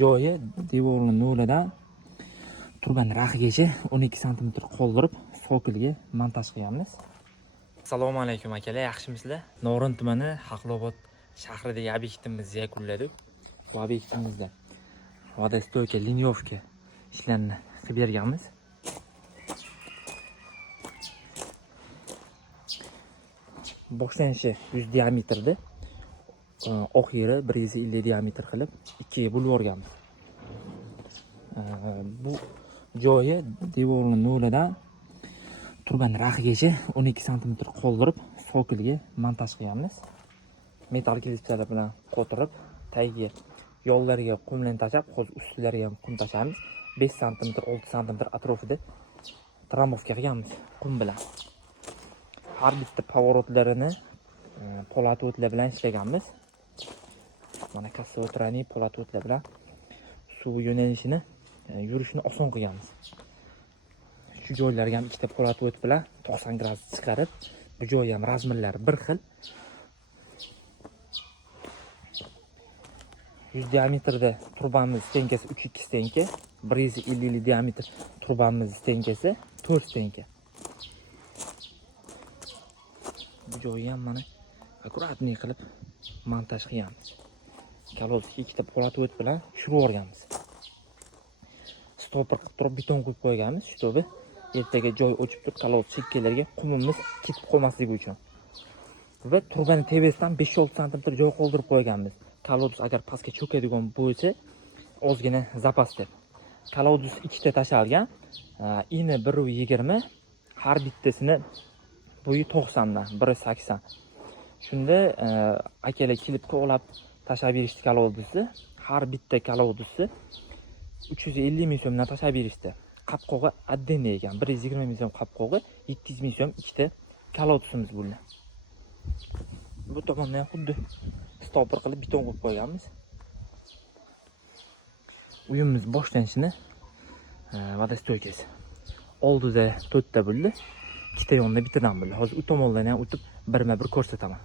joyi devorning nuridan turbaning raxigacha 12 sm qoldirib sokelga montaj qilganmiz. Assalomu alaykum akalar, yaxshimisizlar? Norin tumani Haqlobod shahridagi obyektimizni yakunladik. Bu obyektimizda vodostoyka, linyovka ishlarni qilib berganmiz. Boshlanishi 100 diametrda, oxiri 150 diametr qilib ikkiga bo'lib o'rganmiz. Bu joyi devorning nuridan turbaning raxigacha 12 sm qoldirib sokelga montaj qilganmiz. Metal klipsalar bilan qo'tirib, tagiga yo'llariga qumlarni tashab, hozir ustlariga ham qum tashamiz. 5 sm, 6 sm atrofida tramovka qilganmiz qum bilan. Har bitta pavorotlarini polatotlar bilan ishlaganmiz. Mana kassotrani polatotlar bilan suv yo'nalishini, yurishini oson qilganmiz. Shu joylarga ham ikkita polatot bilan 90 gradus chiqarib, bu joy ham razmerlari bir xil. 100 diametrda turbamiz stenkasi 3.2 stenka, 150 diametr turbamiz stenkasi 4 stenka. Bu joyi ham mana akkuratni qilib montaj qilganmiz. Kolodsiga ikkita polatot bilan tushirib o'rganmiz. Stopper qilib turib beton qo'yib qo'yganmiz, shtobi ertaga joy ochib turib kolod chekkalarga qumimiz ketib qolmasligi uchun. Va turbaning tepasidan 5-6 sm joy qoldirib qo'yganmiz. Kolodus agar pastga cho'kadigan bo'lsa, ozgina zapas deb. Kolodus ikkita tashalgan, ini 1.20, har bittasini bo'yi 90 dan 1.80. Shunda akalar kelib qo'lab tashab berishdi kolodusni. Har bitta kolodusni 350 ming so'mdan tashab berishdi. Qapqog'i отдельно ekan, 120 ming so'm qapqog'i, 700 ming so'm ikkita kolodusimiz bo'ldi. Bu tomonda ham xuddi stopper qilib beton qo'yib qo'yganmiz. Uyimiz boshlanishini vodostoykasi. Oldida 4 ta bo'ldi, ikkita yonda bittadan bo'ldi. Hozir u tomondan ham o'tib birma-bir ko'rsataman.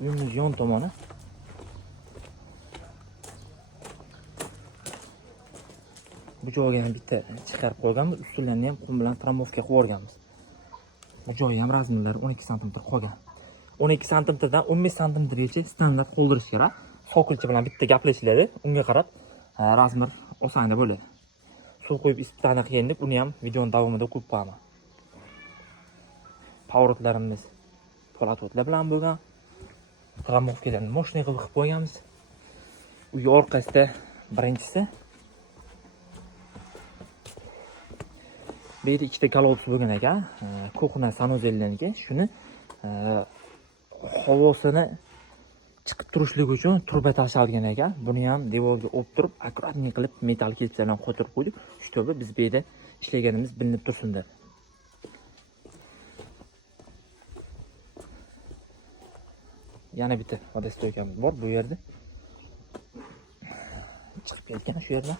Uyimiz yon tomoni. Bu joyga ham bitta chiqarib qo'yganmiz, ustilarini ham qum bilan tramovka qilib o'rganmiz. Bu joyi ham razmerlari 12 sm qolgan. 12 sm dan 15 sm gacha standart qoldirish kerak. Sokelchi bilan bitta gaplashishlar, unga qarab razmer osonda bo'ladi. Suv qo'yib isitani qiyin deb, uni ham videoning davomida qo'yib qo'yaman. Pavorotlarimiz polatotlar bilan bo'lgan. Tramovkalarni moshina qilib qo'yganmiz. Uy orqasida birinchisi. Bu yerda ikkita kolodus bo'lgan ekan, ko'hna sanozellarga. Shuni havosini chiqib turishligi uchun turba tashalgan ekan. Buni ham devorga olib turib, akkuratni qilib metal klipsalar bilan qo'yib qo'ydik. Shtobi biz bu yerda ishlaganimiz bilinib tursin deb. Yana bitta vodostoykamiz bor bu yerda. Chiqib ketgan shu yerdan.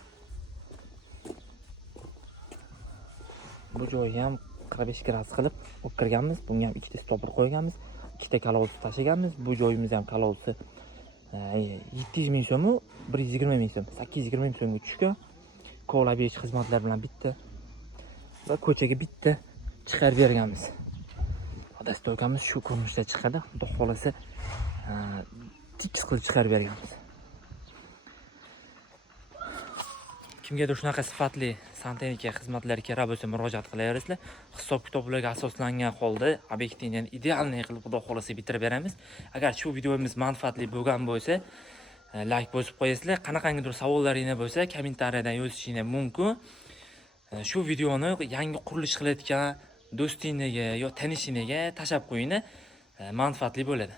Bu joyga ham 45 gradus qilib o'tkirganmiz. Bunga ham ikkita stopper qo'yganmiz, ikkita kolodus tashaganmiz. Bu joyimiz ham kolodusi 700 ming so'm, 120 ming so'm, 820 ming so'mga tushgan. Ko'lab berish xizmatlar bilan bitta va ko'chaga bitta chiqarib berganmiz. Vodostoykamiz shu ko'rinishda chiqadi. Xudo xolasa tekis qilib chiqarib berganmiz. Kimgadir shunaqa sifatli santexnika xizmatlari kerak bo'lsa murojaat qilaverasizlar. Hisob-kitoblarga asoslangan holda obyektni idealniy qilib xudo xolasa bitirib beramiz. Agar shu videomiz manfaatli bo'lgan bo'lsa, like bosib qo'yasizlar. Qanaqangidir savollaringiz bo'lsa, kommentariyadan yozishingiz mumkin. Shu videoni yangi qurilish qilayotgan do'stingizga yo tanishingizga tashab qo'ying, manfaatli bo'ladi.